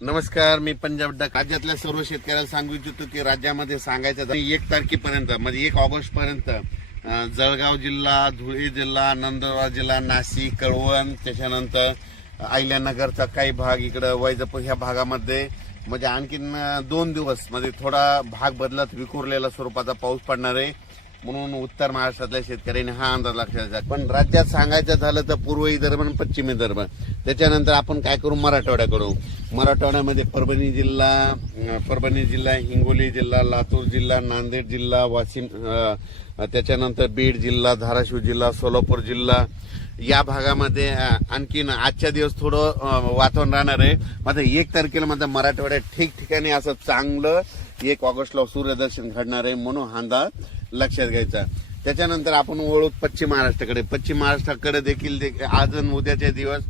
नमस्कार, मी पंजाब डक. राज्यातल्या सर्व शेतकऱ्याला सांगू इच्छितो की राज्यामध्ये सांगायचं 1 तारखेपर्यंत म्हणजे 1 ऑगस्ट पर्यंत जळगाव जिल्हा, धुळे जिल्हा, नंदुरबार जिल्हा, नाशिक, कळवण, त्याच्यानंतर अहिल्यानगरचा काही भाग, इकडं वैजापूर ह्या भागामध्ये म्हणजे आणखीन 2 दिवस म्हणजे थोडा भाग बदलत विखुरलेला स्वरूपाचा पाऊस पडणार आहे. म्हणून उत्तर महाराष्ट्रातल्या शेतकऱ्यांनी हा अंदाज लक्षात घ्या. पण राज्यात सांगायचं झालं तर पूर्व विदर्भ आणि पश्चिम विदर्भ, त्याच्यानंतर आपण काय करू, मराठवाड्याकडू. मराठवाड्यामध्ये परभणी जिल्हा, हिंगोली जिल्हा, लातूर जिल्हा, नांदेड जिल्हा, वाशिम, त्याच्यानंतर बीड जिल्हा, धाराशिव जिल्हा, सोलापूर जिल्हा या भागामध्ये आणखीन आजच्या दिवस थोडं वातावरण राहणार आहे. मात्र 1 तारखेला मात्र मराठवाड्यात ठिकठिकाणी असं चांगलं 1 ऑगस्टला सूर्यदर्शन घडणार आहे, म्हणून हा अंदाज लक्षात घ्यायचा. त्याच्यानंतर आपण वळू पश्चिम महाराष्ट्राकडे. पश्चिम महाराष्ट्राकडे देखील आज आणि उद्याचे दिवस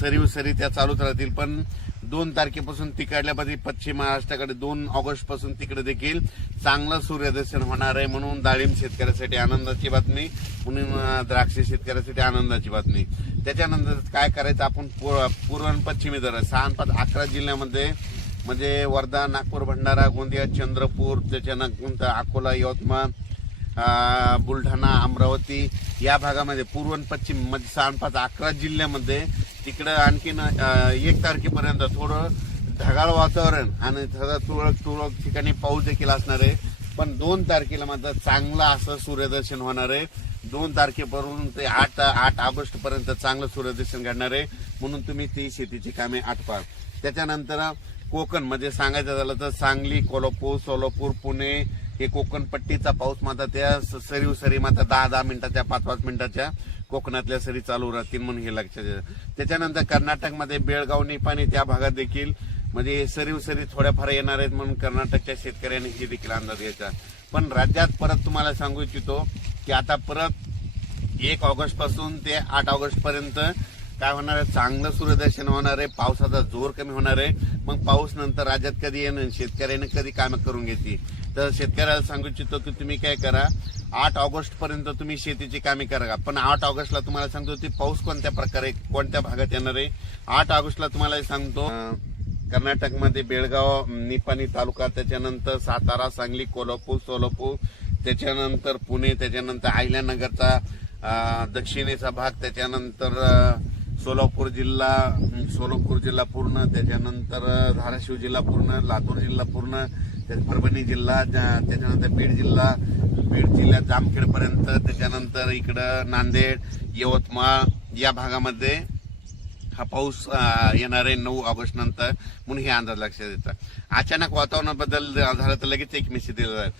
सरी त्या चालूच राहतील. पण 2 तारखेपासून तिकडल्यामध्ये पश्चिम महाराष्ट्राकडे 2 ऑगस्ट पासून तिकडे देखील चांगलं सूर्यदर्शन होणार आहे. म्हणून डाळिंब शेतकऱ्यासाठी आनंदाची बातमी, म्हणून द्राक्ष शेतकऱ्यासाठी आनंदाची बातमी. त्याच्यानंतर काय करायचं, आपण पूर्व आणि पश्चिमी विदर्भ 6-5-11 जिल्ह्यामध्ये म्हणजे वर्धा, नागपूर, भंडारा, गोंदिया, चंद्रपूर, त्याच्यानंतर अकोला, यवतमाळ, बुलढाणा, अमरावती या भागामध्ये पूर्व आणि पश्चिम म्हणजे 6-5-11 जिल्ह्यामध्ये तिकडं आणखीन 1 तारखेपर्यंत थोडं ढगाळ वातावरण आणि तुरळक ठिकाणी पाऊस देखील असणार आहे. पण 2 तारखेला मात्र चांगलं असं सूर्यदर्शन होणार आहे. 2 तारखेपासून ते 8 ऑगस्ट पर्यंत चांगलं सूर्यदर्शन घडणार आहे. म्हणून तुम्ही ती शेतीची कामे आटपा. त्याच्यानंतर कोकण मध्ये सांगायचं झालं तर सांगली, कोल्हापूर, सोलापूर, पुणे हे कोकण पट्टीचा पाऊस मात्र त्या सरी मात्र 10-10 मिनिटाच्या 5-5 मिनिटाच्या कोकणातल्या सरी चालू राहतील, म्हणून हे लक्षात घ्या. त्याच्यानंतर कर्नाटकमध्ये बेळगाव, निपाणी त्या भागात देखील म्हणजे सरी थोड्याफार येणार आहेत, म्हणून कर्नाटकच्या शेतकऱ्यांनी हे देखील अंदाज घ्यायचा. पण राज्यात परत तुम्हाला सांगू इच्छितो की आता परत 1 ऑगस्ट पासून ते 8 ऑगस्ट पर्यंत काय होणार आहे, चांगलं सूर्यदर्शन होणार आहे. पावसाचा जोर कमी होणार आहे. मग पाऊस नंतर राज्यात कधी येणं, शेतकऱ्याने कधी कामं करून घेतली. तर शेतकऱ्याला सांगू इच्छितो की तुम्ही काय करा, 8 ऑगस्ट पर्यंत तुम्ही शेतीची कामे करा. पण 8 ऑगस्टला तुम्हाला सांगतो की पाऊस कोणत्या प्रकारे कोणत्या भागात येणार आहे. 8 ऑगस्टला तुम्हाला सांगतो कर्नाटकमध्ये बेळगाव, निपाणी तालुका, त्याच्यानंतर सातारा, सांगली, कोल्हापूर, सोलापूर, त्याच्यानंतर पुणे, त्याच्यानंतर अहिल्यानगरचा दक्षिणेचा भाग, त्याच्यानंतर सोलापूर जिल्हा पूर्ण, त्याच्यानंतर धाराशिव जिल्हा पूर्ण, लातूर जिल्हा पूर्ण, परभणी जिल्हा, त्याच्यानंतर बीड जिल्ह्यात जामखेडपर्यंत, त्याच्यानंतर इकडं नांदेड, यवतमाळ या भागामध्ये हा पाऊस येणार आहे 9 ऑगस्ट नंतर, म्हणून हे अंदाज लक्षात येतात. अचानक वातावरणात बदल झाला तर लगेच एक मेसेज दिला जाईल.